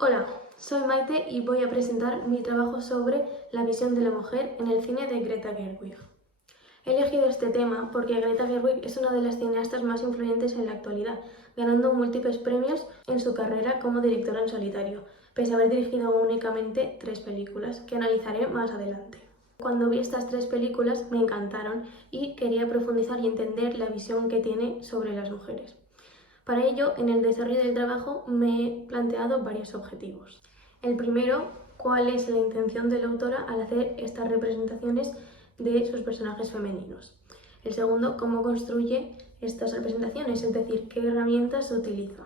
Hola, soy Maite y voy a presentar mi trabajo sobre la visión de la mujer en el cine de Greta Gerwig. He elegido este tema porque Greta Gerwig es una de las cineastas más influyentes en la actualidad, ganando múltiples premios en su carrera como directora en solitario, pese a haber dirigido únicamente 3 películas, que analizaré más adelante. Cuando vi estas 3 películas me encantaron y quería profundizar y entender la visión que tiene sobre las mujeres. Para ello, en el desarrollo del trabajo me he planteado varios objetivos. El primero, cuál es la intención de la autora al hacer estas representaciones de sus personajes femeninos. El segundo, cómo construye estas representaciones, es decir, qué herramientas utiliza.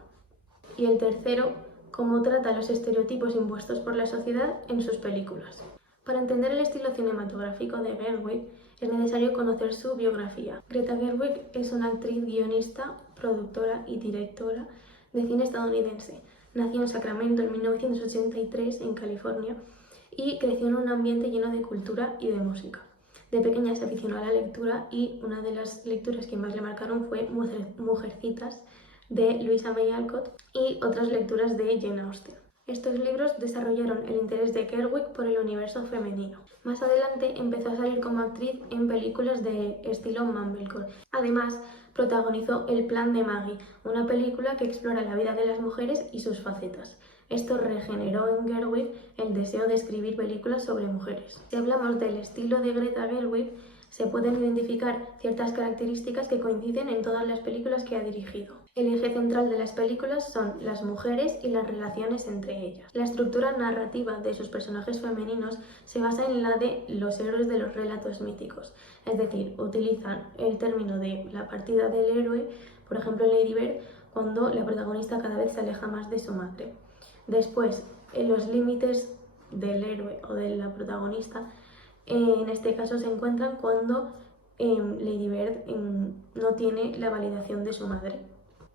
Y el tercero, cómo trata los estereotipos impuestos por la sociedad en sus películas. Para entender el estilo cinematográfico de Gerwig es necesario conocer su biografía. Greta Gerwig es una actriz, guionista, productora y directora de cine estadounidense. Nació en Sacramento en 1983 en California y creció en un ambiente lleno de cultura y de música. De pequeña se aficionó a la lectura y una de las lecturas que más le marcaron fue Mujercitas de Louisa May Alcott y otras lecturas de Jane Austen. Estos libros desarrollaron el interés de Gerwig por el universo femenino. Más adelante empezó a salir como actriz en películas de estilo mumblecore. Además, protagonizó El plan de Maggie, una película que explora la vida de las mujeres y sus facetas. Esto regeneró en Gerwig el deseo de escribir películas sobre mujeres. Si hablamos del estilo de Greta Gerwig, se pueden identificar ciertas características que coinciden en todas las películas que ha dirigido. El eje central de las películas son las mujeres y las relaciones entre ellas. La estructura narrativa de sus personajes femeninos se basa en la de los héroes de los relatos míticos, es decir, utilizan el término de la partida del héroe, por ejemplo en Lady Bird, cuando la protagonista cada vez se aleja más de su madre. Después, en los límites del héroe o de la protagonista, en este caso se encuentran cuando Lady Bird no tiene la validación de su madre.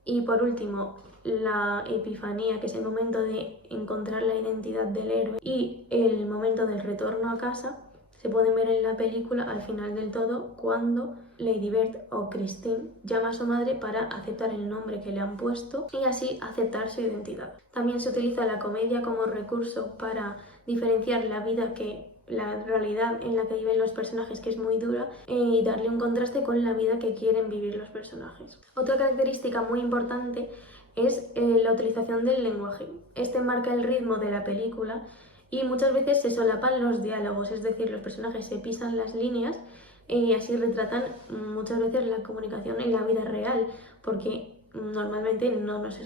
Y por último, la epifanía, que es el momento de encontrar la identidad del héroe, y el momento del retorno a casa, se pueden ver en la película al final del todo cuando Lady Bird o Christine llama a su madre para aceptar el nombre que le han puesto y así aceptar su identidad. También se utiliza la comedia como recurso para diferenciar la realidad en la que viven los personajes, que es muy dura, y darle un contraste con la vida que quieren vivir los personajes. Otra característica muy importante es la utilización del lenguaje. Este marca el ritmo de la película y muchas veces se solapan los diálogos, es decir, los personajes se pisan las líneas y así retratan muchas veces la comunicación en la vida real, porque normalmente no nos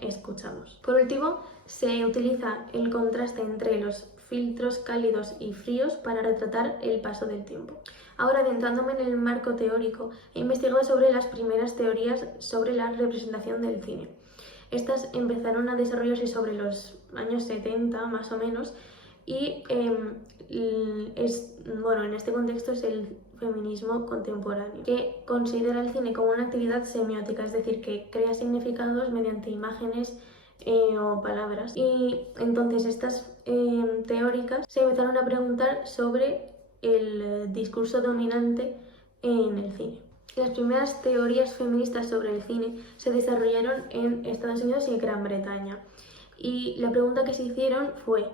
escuchamos. Por último, se utiliza el contraste entre los filtros cálidos y fríos para retratar el paso del tiempo. Ahora, adentrándome en el marco teórico, he investigado sobre las primeras teorías sobre la representación del cine. Estas empezaron a desarrollarse sobre los años 70 más o menos y en este contexto es el feminismo contemporáneo, que considera el cine como una actividad semiótica, es decir, que crea significados mediante imágenes o palabras. Y entonces estas teóricas se empezaron a preguntar sobre el discurso dominante en el cine. Las primeras teorías feministas sobre el cine se desarrollaron en Estados Unidos y Gran Bretaña. Y la pregunta que se hicieron fue: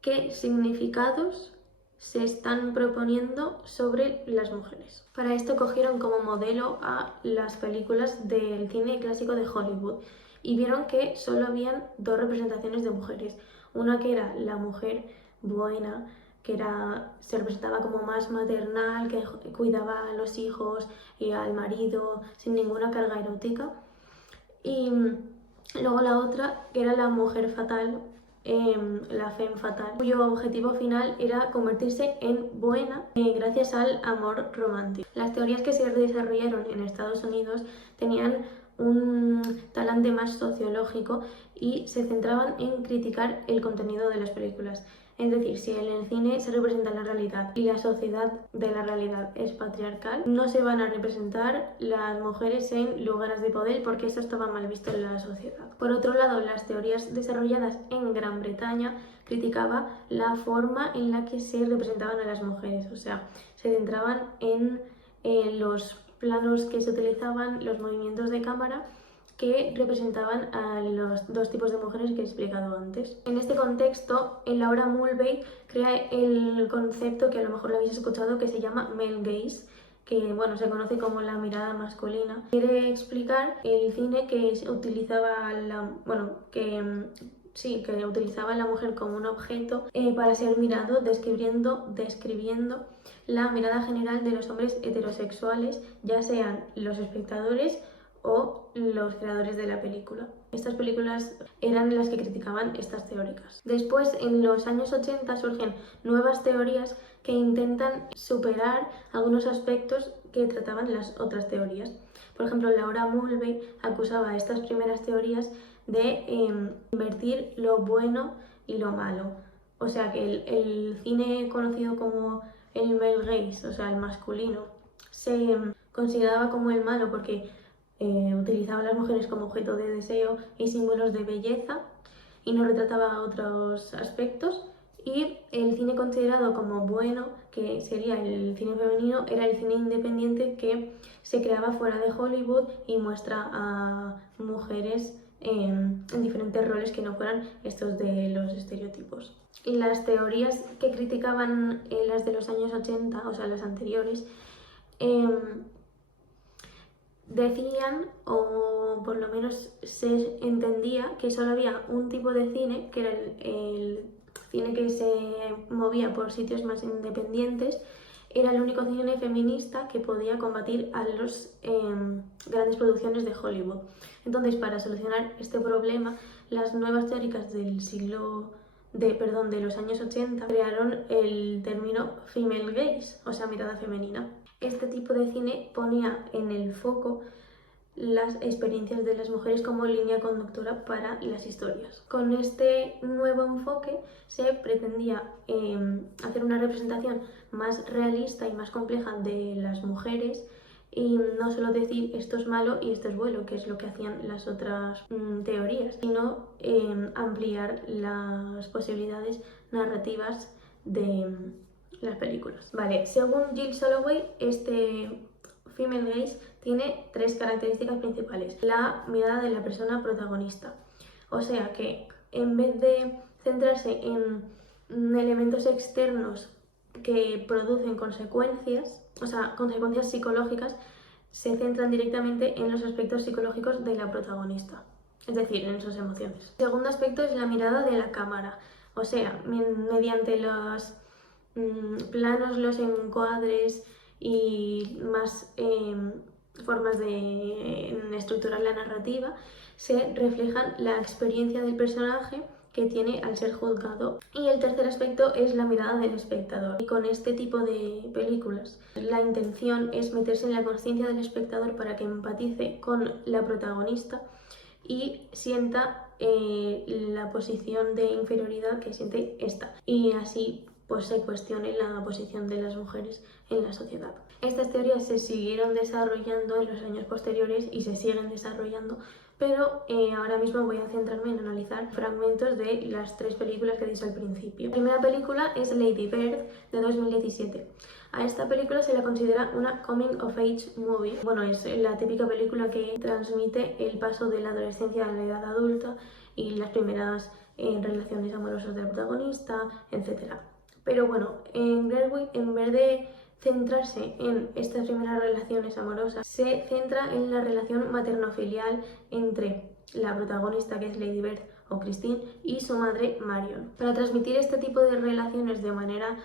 ¿qué significados se están proponiendo sobre las mujeres? Para esto cogieron como modelo a las películas del cine clásico de Hollywood y vieron que solo habían 2 representaciones de mujeres. Una que era la mujer buena, que se representaba como más maternal, que cuidaba a los hijos y al marido sin ninguna carga erótica. Y luego la otra, que era la mujer fatal, la femme fatal, cuyo objetivo final era convertirse en buena gracias al amor romántico. Las teorías que se desarrollaron en Estados Unidos tenían un talante más sociológico y se centraban en criticar el contenido de las películas. Es decir, si en el cine se representa la realidad y la sociedad de la realidad es patriarcal, no se van a representar las mujeres en lugares de poder porque eso estaba mal visto en la sociedad. Por otro lado, las teorías desarrolladas en Gran Bretaña criticaban la forma en la que se representaban a las mujeres, o sea, se centraban en los planos que se utilizaban, los movimientos de cámara que representaban a los dos tipos de mujeres que he explicado antes. En este contexto, en la obra Mulvey crea el concepto que a lo mejor lo habéis escuchado, que se llama male gaze, que bueno, se conoce como la mirada masculina. Quiere explicar el cine que utilizaba que utilizaba a la mujer como un objeto para ser mirado, describiendo la mirada general de los hombres heterosexuales, ya sean los espectadores o los creadores de la película. Estas películas eran las que criticaban estas teóricas. Después, en los años 80, surgen nuevas teorías que intentan superar algunos aspectos que trataban las otras teorías. Por ejemplo, Laura Mulvey acusaba a estas primeras teorías de invertir lo bueno y lo malo. O sea que el cine conocido como el male gaze, o sea, el masculino, se consideraba como el malo porque utilizaba a las mujeres como objeto de deseo y símbolos de belleza y no retrataba otros aspectos. Y el cine considerado como bueno, que sería el cine femenino, era el cine independiente que se creaba fuera de Hollywood y muestra a mujeres en diferentes roles que no fueran estos de los estereotipos. Y las teorías que criticaban las de los años 80, o sea, las anteriores, decían, o por lo menos se entendía, que solo había un tipo de cine, que era el cine que se movía por sitios más independientes, era el único cine feminista que podía combatir a las grandes producciones de Hollywood. Entonces, para solucionar este problema, las nuevas teóricas de los años 80 crearon el término female gaze, o sea, mirada femenina. Este tipo de cine ponía en el foco las experiencias de las mujeres como línea conductora para las historias. Con este nuevo enfoque se pretendía hacer una representación más realista y más compleja de las mujeres y no solo decir esto es malo y esto es bueno, que es lo que hacían las otras teorías, sino ampliar las posibilidades narrativas de las películas. Vale, según Jill Soloway, este female gaze tiene tres características principales. La mirada de la persona protagonista. O sea que en vez de centrarse en elementos externos que producen consecuencias, o sea, consecuencias psicológicas, se centran directamente en los aspectos psicológicos de la protagonista, es decir, en sus emociones. El segundo aspecto es la mirada de la cámara, o sea, mediante los planos, los encuadres y más formas de estructurar la narrativa, se reflejan la experiencia del personaje que tiene al ser juzgado. Y el tercer aspecto es la mirada del espectador. Y con este tipo de películas, la intención es meterse en la conciencia del espectador para que empatice con la protagonista y sienta la posición de inferioridad que siente esta. Y así pues se cuestione la posición de las mujeres en la sociedad. Estas teorías se siguieron desarrollando en los años posteriores y se siguen desarrollando, pero ahora mismo voy a centrarme en analizar fragmentos de las tres películas que he dicho al principio. La primera película es Lady Bird, de 2017. A esta película se la considera una coming of age movie. Bueno, es la típica película que transmite el paso de la adolescencia a la edad adulta y las primeras relaciones amorosas del protagonista, etc. Pero bueno, en Gerwig, en vez de centrarse en estas primeras relaciones amorosas, se centra en la relación materno-filial entre la protagonista, que es Lady Bird o Christine, y su madre Marion. Para transmitir este tipo de relaciones de manera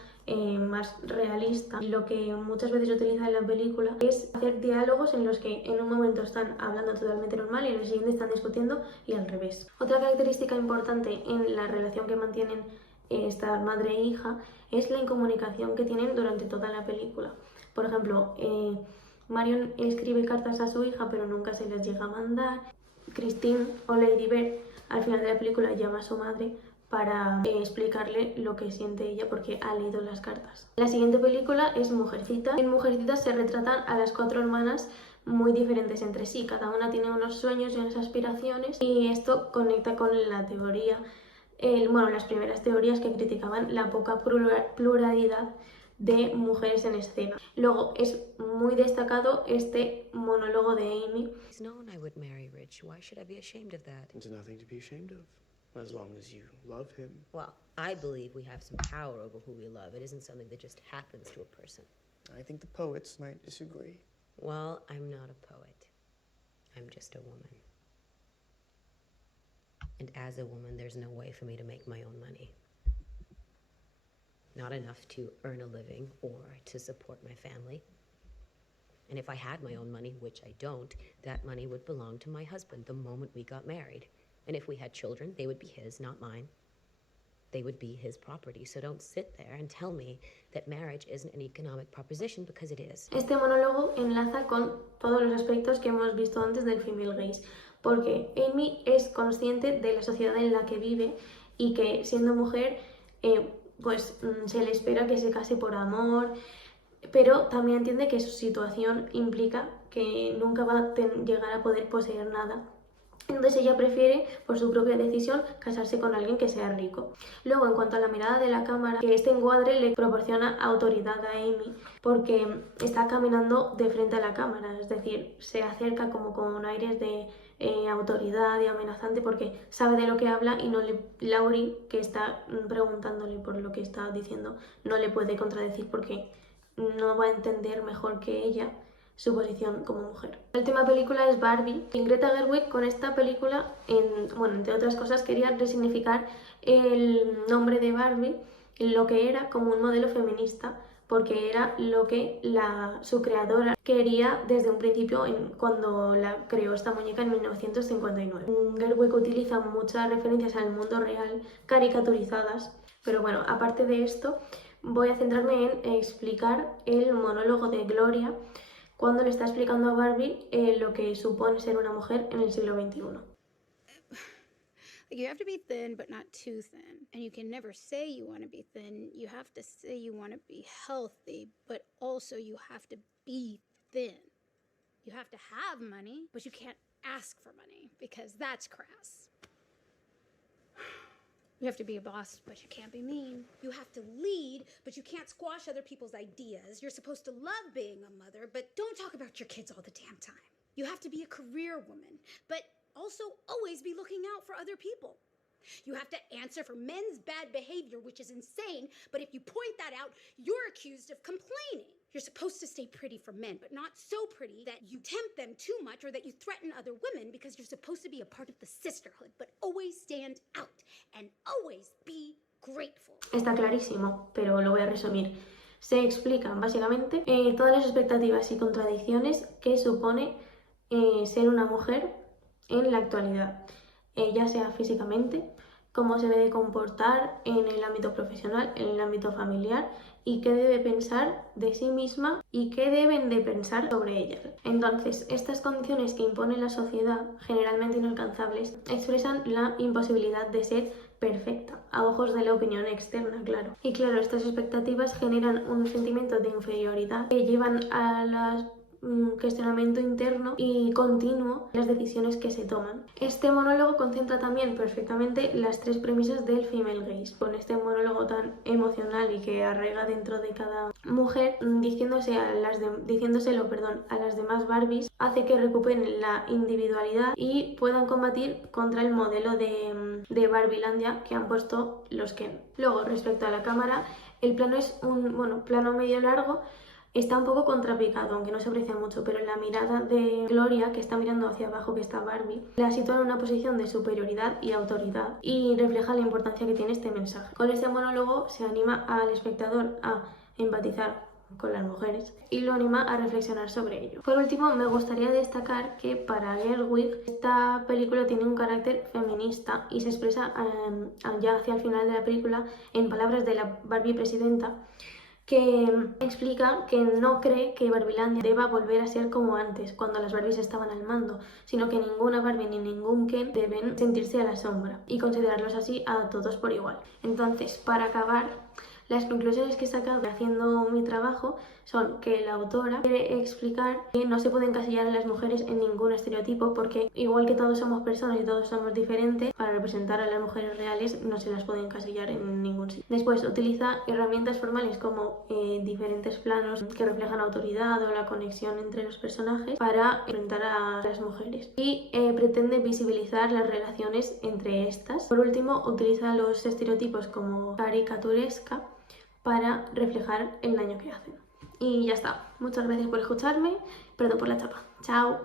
más realista, lo que muchas veces se utiliza en la película es hacer diálogos en los que en un momento están hablando totalmente normal y en el siguiente están discutiendo y al revés. Otra característica importante en la relación que mantienen esta madre e hija es la incomunicación que tienen durante toda la película. Por ejemplo, Marion escribe cartas a su hija pero nunca se las llega a mandar. Christine o Lady Bird al final de la película llama a su madre para explicarle lo que siente ella porque ha leído las cartas. La siguiente película es Mujercitas. En Mujercitas se retratan a las cuatro hermanas muy diferentes entre sí. Cada una tiene unos sueños y unas aspiraciones y esto conecta con la teoría, las primeras teorías que criticaban la poca pluralidad de mujeres en escena. Luego es muy destacado este monólogo de Amy. It's known I would marry Rich. Why should I be ashamed of that? There's nothing to be ashamed of, as long as you love him. Well, I believe we have some power over who we love. It isn't something that just happens to a person. I think the poets might disagree. Well, I'm not a poet. I'm just a woman. And as a woman, there's no way for me to make my own money. Not enough to earn a living or to support my family. And if I had my own money, which I don't, that money would belong to my husband the moment we got married. And if we had children, they would be his, not mine. They would be his property. So don't sit there and tell me that marriage isn't an economic proposition, because it is. Este monólogo enlaza con todos los aspectos que hemos visto antes del female gaze, porque Amy es consciente de la sociedad en la que vive y que siendo mujer se le espera que se case por amor, pero también entiende que su situación implica que nunca va a llegar a poder poseer nada. Entonces ella prefiere, por su propia decisión, casarse con alguien que sea rico. Luego, en cuanto a la mirada de la cámara, que este encuadre le proporciona autoridad a Amy porque está caminando de frente a la cámara, es decir, se acerca como con aires de autoridad y amenazante porque sabe de lo que habla y Laurie, que está preguntándole por lo que está diciendo, no le puede contradecir porque no va a entender mejor que ella su posición como mujer. La última película es Barbie. Y Greta Gerwig con esta película, entre otras cosas, quería resignificar el nombre de Barbie, lo que era como un modelo feminista, porque era lo que su creadora quería desde un principio cuando la creó esta muñeca en 1959. Gerwig utiliza muchas referencias al mundo real, caricaturizadas, pero bueno, aparte de esto, voy a centrarme en explicar el monólogo de Gloria, cuando le está explicando a Barbie lo que supone ser una mujer en el siglo XXI. Like, you have to be thin, but not too thin. And you can never say you want to be thin. You have to say you want to be healthy, but also you have to be thin. You have to have money, but you can't ask for money, because that's crass. You have to be a boss, but you can't be mean. You have to lead, but you can't squash other people's ideas. You're supposed to love being a mother, but don't talk about your kids all the damn time. You have to be a career woman, but also always be looking out for other people. You have to answer for men's bad behavior, which is insane, but if you point that out, you're accused of complaining. You're supposed to stay pretty for men, but not so pretty that you tempt them too much or that you threaten other women, because you're supposed to be a part of the sisterhood, but always stand out and always be grateful. Está clarísimo, pero lo voy a resumir. Se explican básicamente todas las expectativas y contradicciones que supone ser una mujer en la actualidad, ya sea físicamente, cómo se debe comportar en el ámbito profesional, en el ámbito familiar, y qué debe pensar de sí misma y qué deben de pensar sobre ella. Entonces, estas condiciones que impone la sociedad, generalmente inalcanzables, expresan la imposibilidad de ser perfecta, a ojos de la opinión externa, claro. Y claro, estas expectativas generan un sentimiento de inferioridad que llevan a cuestionamiento interno y continuo las decisiones que se toman. Este monólogo concentra también perfectamente las tres premisas del female gaze. Con este monólogo tan emocional y que arraiga dentro de cada mujer, diciéndoselo a las demás Barbies, hace que recuperen la individualidad y puedan combatir contra el modelo de Barbielandia que han puesto los Ken. Luego, respecto a la cámara, el plano es un plano medio largo. Está un poco contrapicado, aunque no se aprecia mucho, pero la mirada de Gloria, que está mirando hacia abajo, que está Barbie, la sitúa en una posición de superioridad y autoridad y refleja la importancia que tiene este mensaje. Con este monólogo se anima al espectador a empatizar con las mujeres y lo anima a reflexionar sobre ello. Por último, me gustaría destacar que para Gerwig esta película tiene un carácter feminista y se expresa ya hacia el final de la película en palabras de la Barbie presidenta, que explica que no cree que Barbielandia deba volver a ser como antes, cuando las Barbies estaban al mando, sino que ninguna Barbie ni ningún Ken deben sentirse a la sombra y considerarlos así a todos por igual. Entonces, para acabar, Las conclusiones que he sacado haciendo mi trabajo son que la autora quiere explicar que no se puede encasillar a las mujeres en ningún estereotipo, porque igual que todos somos personas y todos somos diferentes, para representar a las mujeres reales no se las puede encasillar en ningún sitio. Después utiliza herramientas formales como diferentes planos que reflejan autoridad o la conexión entre los personajes para enfrentar a las mujeres, y pretende visibilizar las relaciones entre estas. Por último, utiliza los estereotipos como caricaturesca para reflejar el daño que hacen. Y ya está. Muchas gracias por escucharme. Perdón por la chapa. Chao.